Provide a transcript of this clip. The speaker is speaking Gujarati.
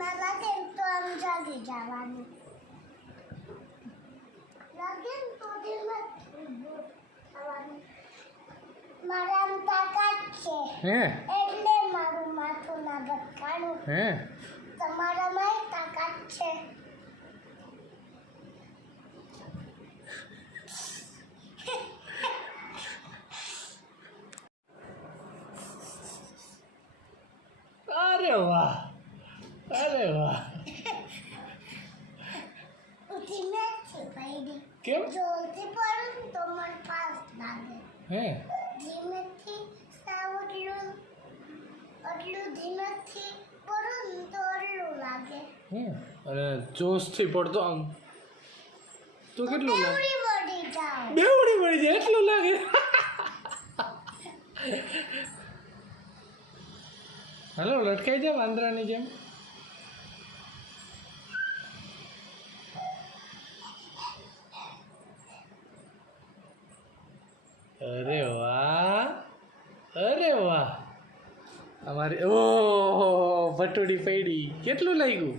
ના લાગે ને તો આમ જાગી જવાનું લાગે ને તો ધીમે થવાનું મારે આમ તાકાત છે હે એટલે મારું માથું ના ભટકાણું હે તમારામાં તાકાત છે અરે વાહ અરે વાહ ધીમે થી પડી કેમ જોરથી પડું ને તો મને ફાસ્ટ લાગે હે ધીમેથી સાવ એટલું ધીમેથી પડું ને તો એટલું લાગે હે અને જોશથી પડતો આમ તો કેટલું લાગે બેવડી વળી જાવ બેવડી પડી જાય એટલું લાગે હાલો લટકાઈ જાય વાંદરાની જેમ અરે વાહ અરે વાહ અમારી ઓહો ભટુડી પડી કેટલું લાગ્યું